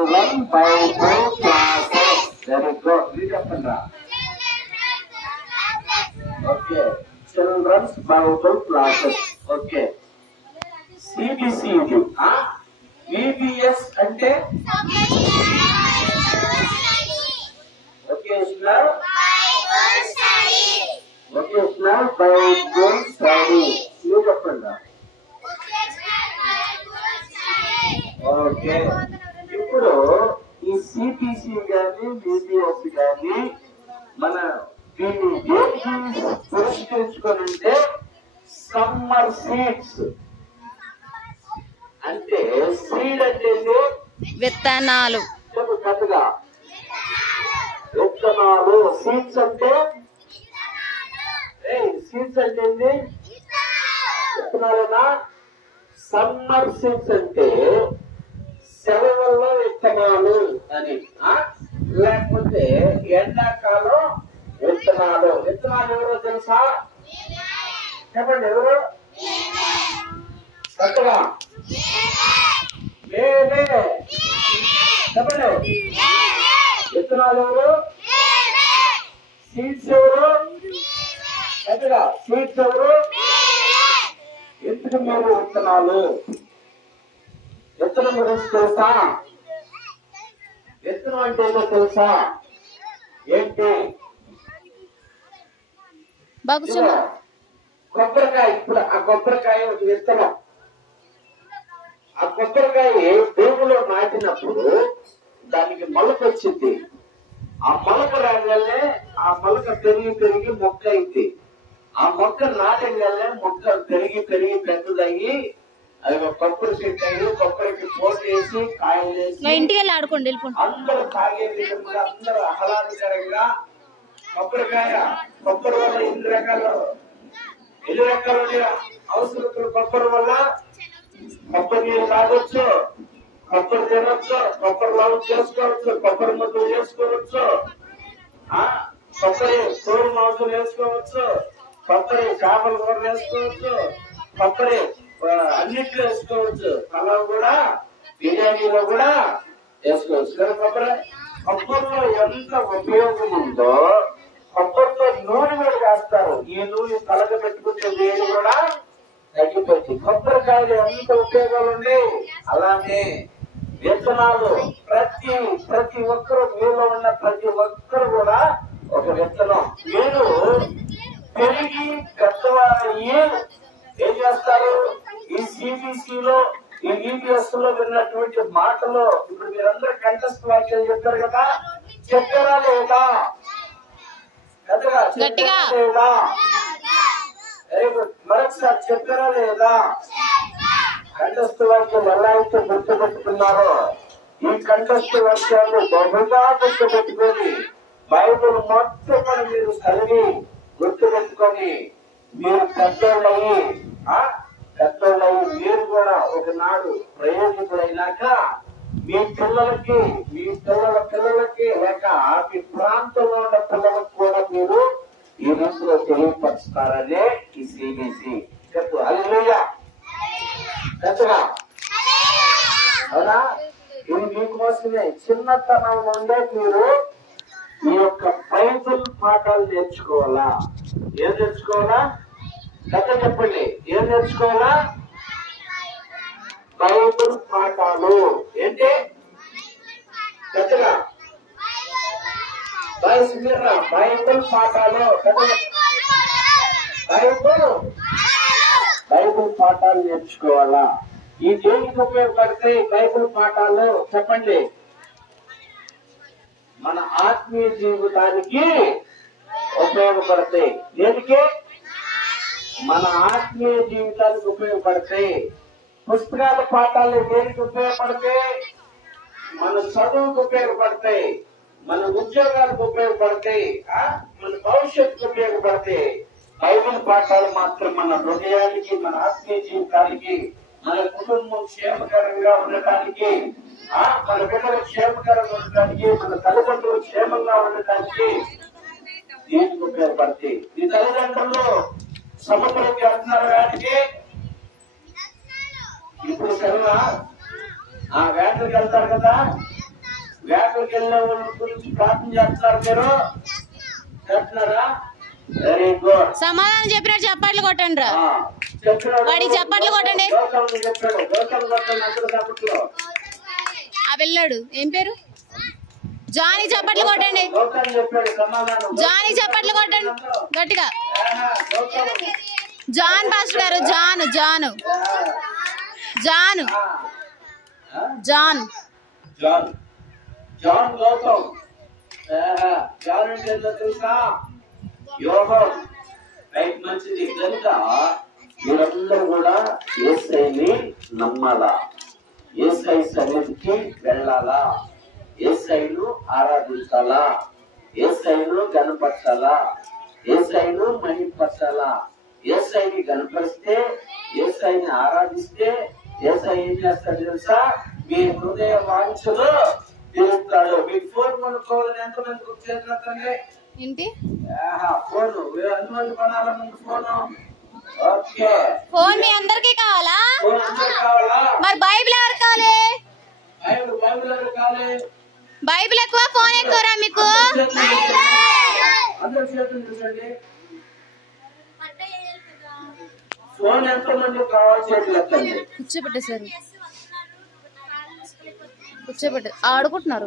children Bible classes. Very good. Read up and down. Okay. Children's Bible classes. Okay. CBCD. VBS అంటే Vocational Bible Study. Read up and down. Okay. ఇప్పుడు ఈ CPC గాని BBS గాని మన దీన్ని పురస్కరించుకొని ఉంటే సమ్మర్ సీడ్స్ అంటే సీడ్ అంటే విత్తనాలు. చెప్పు పెద్దగా. విత్తనాలు. సీడ్స్ అంటే సీడ్స్ అంటే విత్తనాలేనా? సమ్మర్ సీడ్స్ అంటే సెలవుల్లో విత్తనాలు అని, లేకపోతే ఎండాకాలం విత్తనాలు. విత్తనాలు ఎవరో తెలుసా? చెప్పండి ఎవరు? కొత్తగా మేమే. చెప్పండి విత్తనాలు ఎవరు? సీడ్స్ ఎవరు? కొత్తగా సీడ్స్ ఎవరు? ఎందుకు మీరు విత్తనాలు? విత్తనం గురించి తెలుసా? విత్తనం అంటే ఏదో తెలుసా? ఏంటి? కొబ్బరికాయ. ఇప్పుడు ఆ కొబ్బరికాయ ఒక విత్తనం. ఆ కొబ్బరికాయ భూమిలో నాటినప్పుడు దానికి మొలక వచ్చింది. ఆ మొలక రాగానే ఆ మొలక పెరిగి మొక్క అయింది. ఆ మొక్క నాటగానే మొక్క పెరిగి పెద్దదయ్యి అది ఒక కొబ్బరి చెట్టు అయ్యి కొబ్బరికి పోటేసి కాయలు వేసి అందరూ తాగే విధంగా అందరూ ఆహ్లాదకరంగా కొబ్బరికాయ. కొబ్బరి వల్ల ఎన్ని రకాలు అవసరతలు. కొబ్బరి వల్ల కొబ్బరి నీళ్ళు తాగొచ్చు, కొబ్బరి తినొచ్చు, కొబ్బరి లావు చేసుకోవచ్చు, కొబ్బరి ముద్దలు చేసుకోవచ్చు, కొబ్బరి తోడు మాంసం వేసుకోవచ్చు, కొబ్బరి చేపల కూర వేసుకోవచ్చు, కొబ్బరి అన్నిట్లో వేసుకోవచ్చు, పలావ్ కూడా బిర్యానీలో కూడా వేసుకోవచ్చు కదా. కొబ్బరిలో ఎంత ఉపయోగం ఉందో కొబ్బరితో నూనె కూడా వేస్తారు. ఈ నూనె తలక పెట్టుకుంటే వేడి కూడా తగ్గిపోయింది. కొబ్బరికాయలు ఎంత ఉపయోగాలు ఉన్నాయి. అలానే విత్తనాలు ప్రతి ఒక్కరు మీలో ఉన్న ప్రతి ఒక్కరు కూడా ఒక విత్తనం. మీరు పెరిగి పెద్దవారయ్యి ఏం చేస్తారు? ఈ సిబిసిలో ఈ ఈబిఎస్ లో విన్నటువంటి మాటలో ఇప్పుడు మీరందరూ కంఠస్థ వాక్యాలు చెప్తారు కదా. చెప్పారా లేదా? గట్టిగా లేదా? మరొకసారి చెప్పారా లేదా? కంఠస్థ వాక్యాలు ఎలా అయితే గుర్తుపెట్టుకున్నారో ఈ కంఠస్థ వాక్యాలు బహుగా గుర్తుపెట్టుకొని బైబుల్ మొత్తం మీరు చదివి గుర్తుపెట్టుకొని మీరు పెద్దోళ్ళయి మీరు కూడా ఒకనాడు ప్రయోజకులైనాక మీ పిల్లలకి మీ పిల్లలకి లేక మీ ప్రాంతంలో ఉన్న పిల్లలకు కూడా మీరు ఈ రీతిలో తెలియపరుస్తారనే ఈ సిబిసి. చెప్పు హల్లెలూయా. పెద్దగా అవునా? ఇది మీకోసమే. చిన్నతనం నుండే మీరు ఈ యొక్క బైబుల్ పాఠాలు నేర్చుకోవాలా. ఏం నేర్చుకోవాలా? కథ చెప్పండి. ఏం నేర్చుకోవాలా? బైబుల్ పాఠాలు. ఏంటి? పెద్దగా బైబుల్ పాఠాలు. బైబుల్ పాఠాలు నేర్చుకోవాలా. ఈ దేనికి ఉపయోగపడతాయి బైబుల్ పాఠాలు? చెప్పండి. మన ఆత్మీయ జీవితానికి ఉపయోగపడతాయి. దేనికి? మన ఆత్మీయ జీవితానికి ఉపయోగపడతాయి. పుస్తకాల పాఠాలు దేనికి ఉపయోగపడతాయి? మన చదువుకు ఉపయోగపడతాయి, మన ఉద్యోగాలకు ఉపయోగపడతాయి, మన భవిష్యత్తుకు ఉపయోగపడతాయి. బైబిల్ పాఠాలు మాత్రం మన హృదయానికి, మన ఆత్మీయ జీవితానికి, మన కుటుంబం క్షేమకరంగా ఉండటానికి, మన పిల్లలు క్షేమకరంగా ఉండటానికి, మన తల్లిదండ్రులు క్షేమంగా ఉండటానికి దీనికి ఉపయోగపడతాయి. ఈ తల్లిదండ్రులు సముద్రంకి వెళ్తున్నారు వాటికి ఇప్పుడు సెలవు వేటకి వెళ్తారు కదా. వేటకి వెళ్ళే వాళ్ళ గురించి ప్రార్థన చేస్తున్నారు మీరు చేస్తున్నారా? Very good. సమాధానం చెప్పినట్టు చప్పట్లు కొట్టండి రా. చెప్పినాడు వాడికి చప్పట్లు కొట్టండి. చెప్పాడు గౌతమ్ కొట్టండి అందరూ చప్పట్లు. ఆ పిల్లాడు ఏం పేరు? జానీ చప్పట్లు కొట్టండి. గౌతమ్ చెప్పాడు సమాధానం. జానీ చప్పట్లు కొట్టండి గట్టిగా. గౌతమ్ జాన్ పాస్టర్ గారు. John John John John John John Gautam. John అంటే ఏంటో తెలుసా? యోగం. రైట్, మంచిది. కనుక మీరందరూ కూడా యేసయ్యని నమ్మాలా, యేసయ్య సన్నిధికి వెళ్ళాలా, యేసయ్యను ఆరాధించాలా, యేసయ్యను గణపరచాలా, యేసయ్యను మహిమపరచాలా. యేసయ్యని గణపరిస్తే, యేసయ్యని ఆరాధిస్తే యేసయ్య ఏం చేస్తాడు తెలుసా? మీ హృదయ వాంఛలు తీరుస్తాడు. మీకు ఫోన్ కొనుక్కోవాలని ఎంతమంది గుర్తు ఏంటి ఫోన్? ఎంతమంది కొనాలి మీకు ఫోను? ఓకే, ఫోన్ మీ అందరికీ కావాలా? ఫోన్ అందరికి కావాలా? మరి బైబిల్ ఎవరు కావాలి? బైబిల్ ఎవరికి కావాలి? బైబిల్ ఎక్కువ ఫోన్ ఎక్కువరా మీకు? అందరి చేతులు చూడండి. ఫోన్ ఎంతమంది కావాలి? చేతులు ఎత్తండి. కూర్చోబెట్టేశారు. కూర్చోబెట్ట ఆడుకుంటున్నారు.